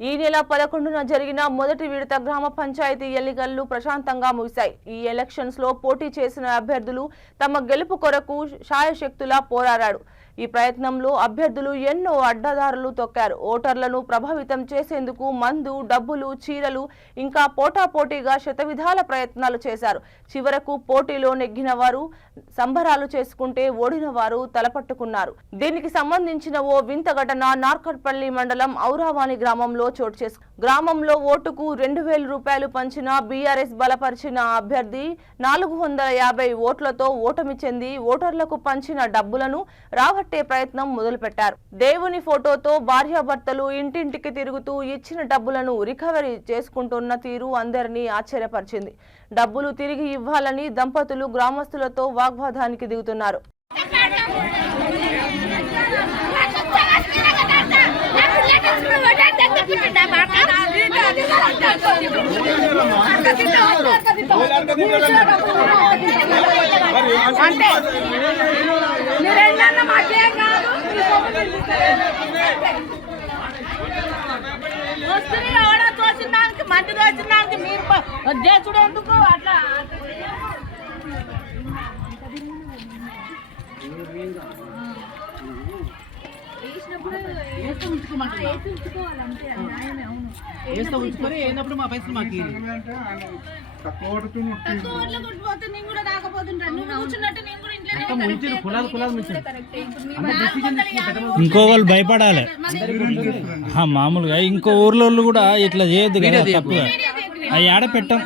ఈ నెల 11న జరిగిన మొదటి విడత గ్రామ పంచాయతీ ఎన్నికలు ప్రశాంతంగా ముగిశాయి. ఈ ఎలక్షన్స్ లో పోటీ చేసిన అభ్యర్థులు తమ గెలుపు కొరకు శాయశక్తులా పోరాడారు. ఈ ప్రయత్నంలో అభ్యర్థులు ఎన్నో అడ్డదారులు తొక్కారు. ఓటర్లను ప్రభావితం చేసేందుకు మందు, డబ్బులు, చీరలు ఇంకా పోటాపోటీగా శతవిధాల ప్రయత్నాలు చేశారు. చివరకు పోటీలో నెగ్గిన వారు సంబరాలు చేసుకుంటే ఓడిన వారు తలపట్టుకున్నారు. దీనికి సంబంధించిన ఓ వింత ఘటన నార్కట్పల్లి మండలం ఔరావాణి గ్రామంలో చోటు చేసుకుంది. గ్రామంలో ఓటుకు 2000 రూపాయలు పంచిన బీఆర్ఎస్ బలపరిచిన అభ్యర్థి 450 ఓట్లతో ఓటమి చెంది ఓటర్లకు పంచిన డబ్బులను రాబట్టే ప్రయత్నం మొదలుపెట్టారు. దేవుని ఫోటోతో భార్యాభర్తలు ఇంటింటికి తిరుగుతూ ఇచ్చిన డబ్బులను రికవరీ చేసుకుంటున్న తీరు అందరినీ ఆశ్చర్యపరిచింది. డబ్బులు తిరిగి ఇవ్వాలని దంపతులు గ్రామస్తులతో వాగ్వాదానికి దిగుతున్నారు. తోచిందానికి మంది తోచిందానికి మీరు దేశుడు ఎందుకు అట్లా ఉంచుకొని అయినప్పుడు మా పైసలు మాకు ఇంకో వాళ్ళు భయపడాలి మామూలుగా ఇంకో ఊర్లో కూడా ఇట్లా చేయొద్దు కదా, తప్పుగా అవి ఆడ పెట్టం.